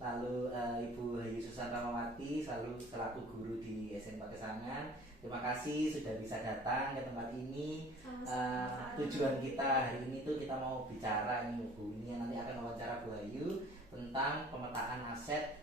lalu Ibu Hayu Susan Ramawati selaku guru di SMK Kesangan. Terima kasih sudah bisa datang ke tempat ini. Tujuan kita hari ini tuh kita mau bicara ini Bu, ini nanti akan wawancara Bu Hayu tentang pemetaan aset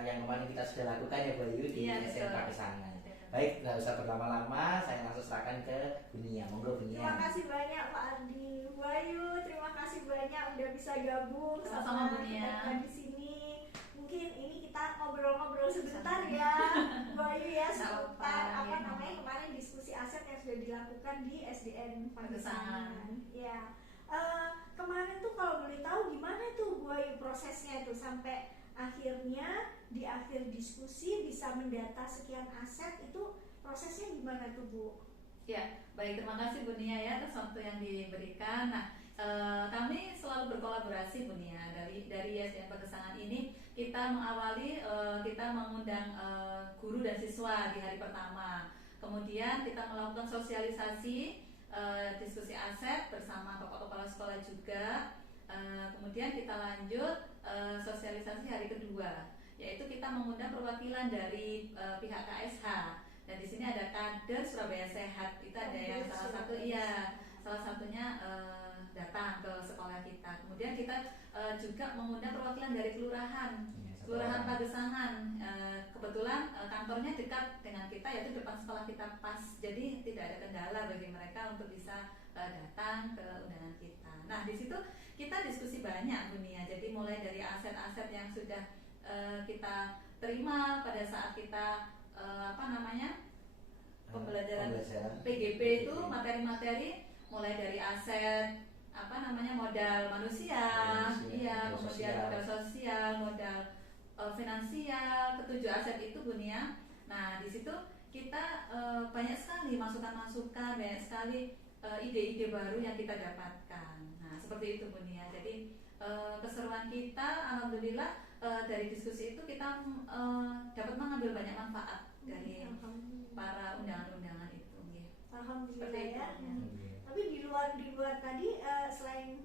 yang kemarin kita sudah lakukan ya Bu Hayu di SMK Kesangan. Baik, nggak usah berlama-lama, saya langsung serahkan ke Bu Nia. Monggo Bu Nia. Terima kasih banyak Pak Ardi. Bu Hayu, terima kasih banyak udah bisa gabung sama Bu Nia di sini. Mungkin ini kita ngobrol-ngobrol sebentar ya, Bu Hayu ya, seputar kemarin diskusi aset yang sudah dilakukan di SDN Pagesangan. Ya, kemarin tuh kalau boleh tahu gimana tuh Bu Hayu prosesnya itu sampai akhirnya di akhir diskusi bisa mendata sekian aset, itu prosesnya gimana tuh Bu? Ya, baik, terima kasih Bu Nia ya atas waktu yang diberikan. Nah, kami selalu berkolaborasi Bu Nia dari SDN Pagesangan ini. Kita mengawali, kita mengundang guru dan siswa di hari pertama. Kemudian kita melakukan sosialisasi diskusi aset bersama Bapak Kepala Sekolah juga. Kemudian kita lanjut sosialisasi hari kedua, yaitu kita mengundang perwakilan dari pihak KSH. Dan di sini ada kader Surabaya Sehat. Itu ada yang salah satunya datang ke sekolah kita. Kemudian kita juga mengundang perwakilan dari Kelurahan Pagesangan. Kebetulan kantornya dekat dengan kita, yaitu depan sekolah kita pas. Jadi tidak ada kendala bagi mereka untuk bisa datang ke undangan kita. Nah, di situ kita diskusi banyak Bu Nia. Jadi mulai dari aset-aset yang sudah kita terima pada saat kita pembelajaran PGP itu, materi-materi mulai dari aset modal manusia, kemudian modal sosial, modal finansial, ketujuh aset itu Bu Nia. Nah, di situ kita banyak sekali masukan-masukan, banyak sekali ide-ide baru yang kita dapatkan. Nah, seperti itu Bu Nia. Jadi keseruan kita, alhamdulillah dari diskusi itu kita dapat mengambil banyak manfaat dari para undangan-undangan itu. Alhamdulillah ya. Tapi di luar tadi selain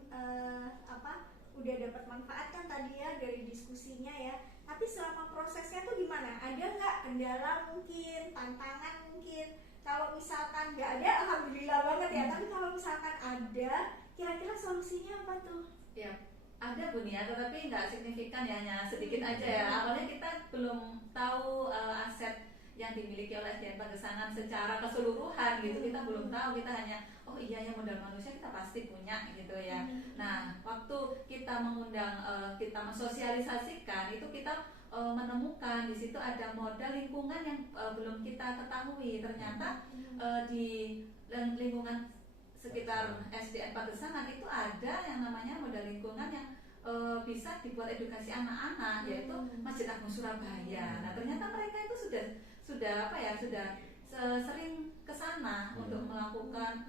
udah dapat manfaat kan tadi ya dari diskusinya ya. Tapi selama prosesnya tuh gimana? Ada nggak kendala mungkin, tantangan mungkin? Kalau misalkan nggak ada, alhamdulillah banget ya. Tapi kalau misalkan ada, kira-kira solusinya apa tuh? Ya, ada Bu Nia, tetapi nggak signifikan ya, hanya sedikit aja ya. Awalnya kita belum tahu aset yang dimiliki oleh SDN Pagesangan secara keseluruhan gitu, kita belum tahu. Kita hanya iya ya, modal manusia kita pasti punya gitu ya. Nah, waktu kita mengundang, kita mensosialisasikan itu, kita menemukan di situ ada modal lingkungan yang belum kita ketahui. Ternyata di lingkungan sekitar SDN Pagesangan itu ada yang namanya modal lingkungan yang bisa dibuat edukasi anak-anak, yaitu Masjid Agung Surabaya. Nah, ternyata mereka itu sudah sering ke sana untuk melakukan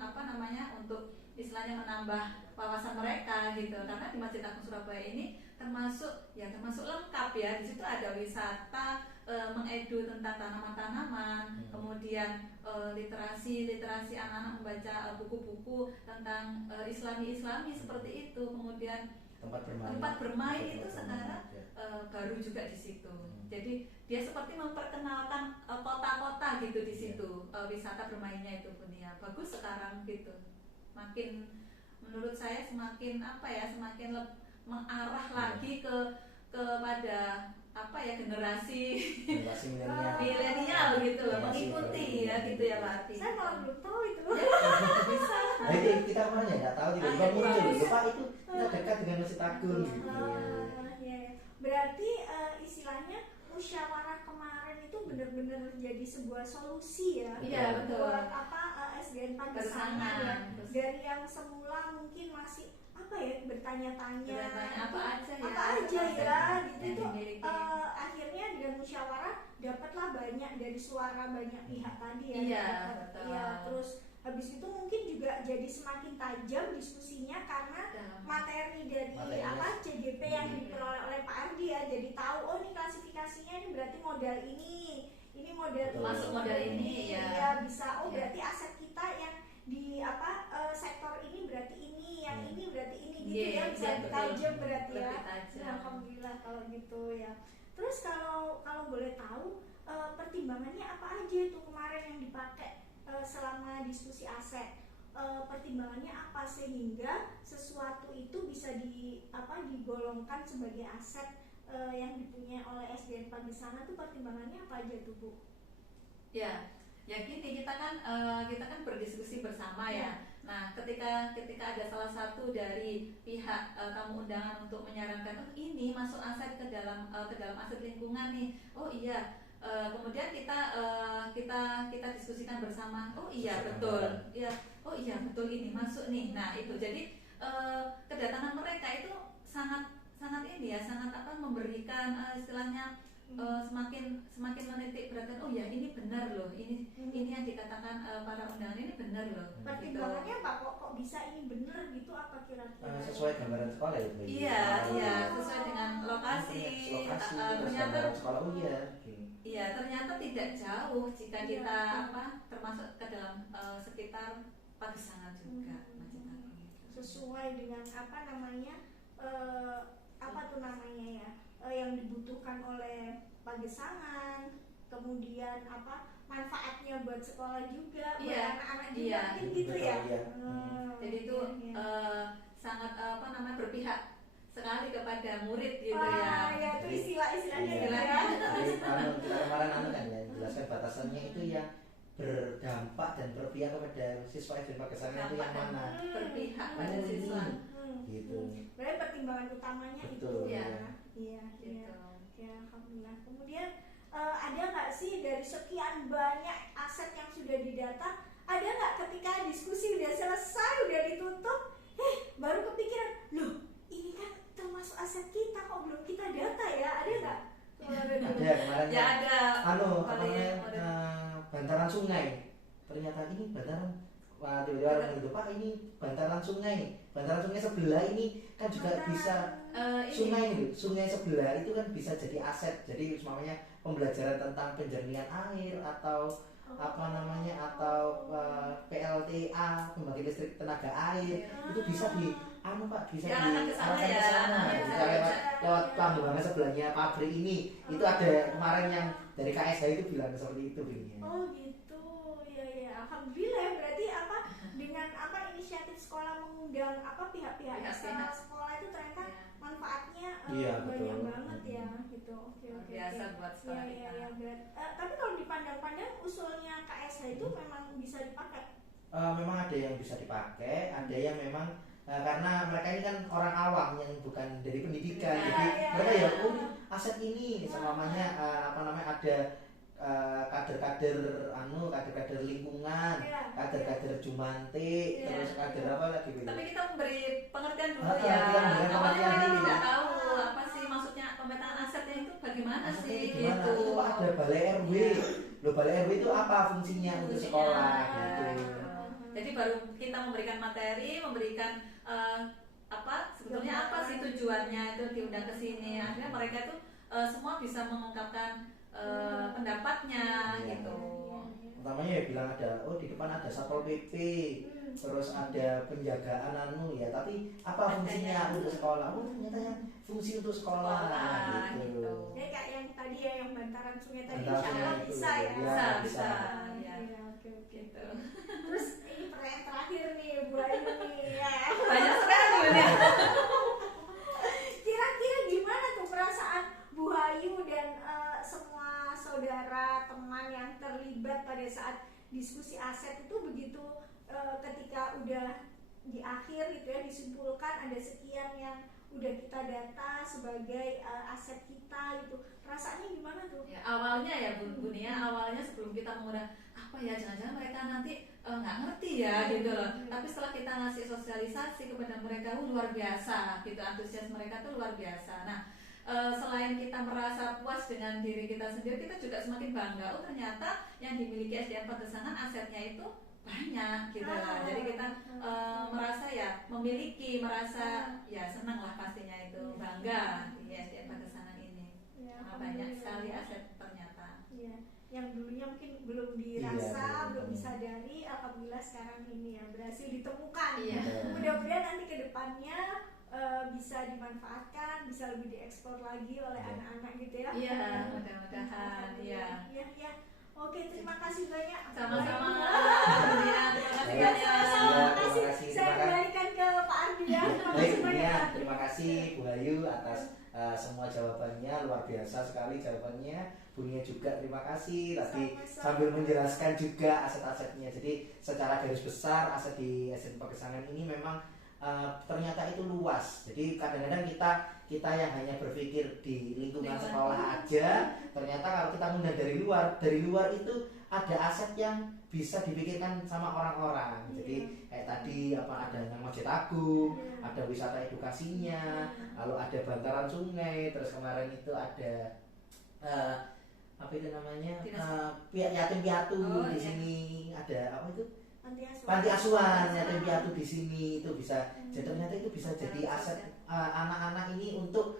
untuk istilahnya menambah wawasan mereka gitu. Karena di Masjid Agung Surabaya ini termasuk lengkap ya. Di situ ada wisata, mengedu tentang tanaman-tanaman, kemudian literasi anak-anak membaca buku-buku tentang Islami seperti itu. Kemudian tempat bermain itu sekarang baru juga di situ. Jadi dia seperti memperkenalkan kota-kota gitu di situ, wisata bermainnya itu pun ya bagus sekarang gitu. Makin menurut saya semakin mengarah lagi kepada generasi milenial gitu loh, mengikuti ya gitu ya Pak Ati. Saya malah belum tahu itu. Bisa. Jadi kita mana nggak tahu tiba-tiba muncul Pak itu kita dekat dengan Masjid Agung gitu. Berarti istilahnya musyawarah kemarin itu benar-benar jadi sebuah solusi ya. Iya, betul. Buat SDN Pagesangan ya. Dari yang semula mungkin masih bertanya-tanya apa aja ya gitu itu akhirnya dengan musyawarah dapatlah banyak dari suara banyak pihak tadi ya. Iya, betul. Ya, terus habis itu mungkin juga jadi semakin tajam diskusinya karena materi dari CGP yang diperoleh oleh Pak Ardi ya. Jadi tahu ini klasifikasinya ini berarti modal ini modal masuk modal ini ya bisa berarti aset kita yang di sektor ini berarti ini, yang ini berarti ini gitu ya, bisa tajam berarti ya. Lebih tajam. Alhamdulillah kalau gitu ya. Terus kalau boleh tahu pertimbangannya apa aja tuh kemarin yang dipakai selama diskusi aset? Pertimbangannya apa sehingga sesuatu itu bisa digolongkan sebagai aset yang dipunyai oleh SDN Pagesangan tuh pertimbangannya apa aja tuh Bu? Ya gini, kita kan berdiskusi bersama ya. Nah, ketika ada salah satu dari pihak tamu undangan untuk menyarankan, oh ini masuk aset ke dalam aset lingkungan nih. Oh iya. Kemudian kita diskusikan bersama. Oh iya betul. Ya. Oh iya betul, ini masuk nih. Nah, itu jadi kedatangan mereka itu sangat ini ya, sangat memberikan istilahnya semakin menitik beratkan, oh ya ini benar loh, ini yang dikatakan para undangan ini benar loh. Pertimbangannya apa kok bisa ini benar gitu, apa kira-kira? Sesuai gambaran sekolah ya Bu? Iya, sesuai dengan lokasi. Ternyata sekolah Iya, ternyata tidak jauh jika kita termasuk ke dalam sekitar Pagesangan juga. Sesuai dengan yang dibutuhkan oleh Pagesangan, kemudian manfaatnya buat sekolah juga, buat anak-anak juga, mungkin gitu ya. Jadi itu sangat berpihak sekali kepada murid gitu ya. Ya itu istilahnya gitu ya. Jadi kita kemarin kan ya jelaskan batasannya itu yang berdampak dan berpihak kepada siswa SD Pagesangan itu yang mana? Berpihak pada siswa. Gitu. Berarti pertimbangan utamanya betul, itu ya. Iya. Ya, alhamdulillah. Kemudian ada nggak sih dari sekian banyak aset yang sudah didata, ada nggak ketika diskusi udah selesai, udah ditutup, baru kepikiran, loh ini kan termasuk aset kita kok belum kita data ya? Ada nggak? Ada kemarin. Ya ada. Bantaran sungai. Ternyata ini bantaran. Wah, tiba-tiba orang itu, Pak ini bantaran sungai sebelah ini kan juga bisa sungai sebelah itu kan bisa jadi aset. Jadi semuanya pembelajaran tentang penjernihan air atau PLTA, pembangkit listrik tenaga air itu bisa diarahkan ke sana. Bisa lewat pembangunan sebelahnya pabrik ini. Itu ada kemarin yang dari KSH itu bilang seperti itu. Oh gitu, ya. Alhamdulillah berarti dengan inisiatif sekolah mengundang pihak-pihak eksternal sekolah itu ternyata manfaatnya banyak banget ya gitu. Oke. Biasa buat sekolah kita. Tapi kalau dipandang-pandang usulnya KSH itu memang bisa dipakai. Memang ada yang bisa dipakai, ada yang memang karena mereka ini kan orang awam yang bukan dari pendidikan, jadi mereka aset ini selamanya ada kader-kader lingkungan, kader Jumante, terus kader apa lagi? Tapi kita memberi pengertian dulu ya. Awalnya mereka tidak tahu apa sih maksudnya pemetaan asetnya itu bagaimana sih gitu. Ada balai RW. Loh, balai RW itu apa fungsinya untuk sekolah gitu. Jadi baru kita memberikan materi, memberikan sebetulnya apa sih tujuannya itu diundang ke sini. Akhirnya mereka tuh semua bisa mengungkapkan pendapatnya gitu. Utamanya ya bilang di depan ada Satpol PP, terus ada penjagaan tapi apa fungsinya untuk sekolah? Ternyata ya fungsi untuk sekolah gitu. Jadi kayak yang tadi ya, yang bantaran sungai tadi insyaallah bisa ya. Bisa. Oke. Gitu. Terus ini pertanyaan terakhir nih Bu Ayu nih ya. Banyak sekali ya. Kira-kira gimana tuh perasaan Bu Ayu dan semua saudara teman yang terlibat pada saat diskusi aset itu begitu ketika udah di akhir gitu ya, disimpulkan ada sekian yang udah kita data sebagai aset kita gitu, perasaannya gimana tuh? Ya, awalnya ya Bu Nia, awalnya sebelum kita mengundang jangan-jangan mereka nanti nggak ngerti ya gitu loh. Tapi setelah kita ngasih sosialisasi kepada mereka, luar biasa gitu, antusias mereka tuh luar biasa. Nah, selain kita merasa puas dengan diri kita sendiri, kita juga semakin bangga. Oh ternyata yang dimiliki SDN Pagesangan asetnya itu banyak gitu lah. Jadi kita merasa ya memiliki, merasa ya senang lah pastinya itu, bangga di SDN Pagesangan ini. Banyak sekali aset ternyata. Yang dulunya mungkin belum dirasa, belum disadari, alhamdulillah sekarang ini ya berhasil ditemukan. Mudah-mudahan nanti ke depannya bisa dimanfaatkan, bisa lebih diekspor lagi oleh anak-anak gitu ya. Iya, mudah-mudahan ya. Iya. Oke, terima kasih banyak. Sama-sama. Ya, terima kasih Ya, banyak. sama-sama. Ya, Terima kasih. terima kasih. Saya kembalikan ke Pak Ardi ya. Terima Baik, kasih banyak. ya, terima kasih Bu Ayu atas semua jawabannya, luar biasa sekali jawabannya. Bu Nia juga terima kasih tadi Sama-sama. sambil menjelaskan juga aset-asetnya. Jadi secara garis besar aset di SDN Pagesangan ini memang ternyata itu luas. Jadi kadang-kadang kita yang hanya berpikir di lingkungan sekolah aja, ternyata kalau kita melihat dari luar itu ada aset yang bisa dipikirkan sama orang-orang. Jadi kayak tadi adanya Masjid Agung, ada wisata edukasinya, lalu ada bantaran sungai, terus kemarin itu ada apa itu namanya yatim piatu di sini, ada apa itu panti asuhan yatim piatu di sini, itu bisa jadi ternyata itu bisa jadi aset anak-anak ini untuk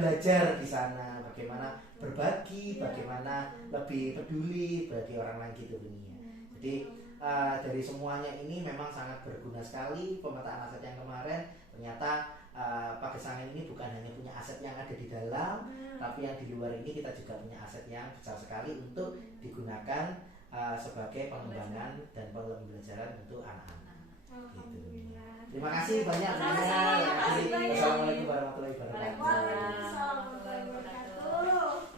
belajar di sana bagaimana berbagi, bagaimana lebih peduli bagi orang lain gitu dunia. Jadi dari semuanya ini memang sangat berguna sekali pemetaan aset yang kemarin. Ternyata Pagesangan ini bukan hanya punya aset yang ada di dalam, tapi yang di luar ini kita juga punya aset yang besar sekali untuk digunakan sebagai pengembangan dan pembelajaran untuk anak-anak. Gitu. Terima kasih banyak. Sama-sama, terima kasih banyak. Wassalamualaikum warahmatullahi wabarakatuh. Waalaikumsalam warahmatullahi wabarakatuh.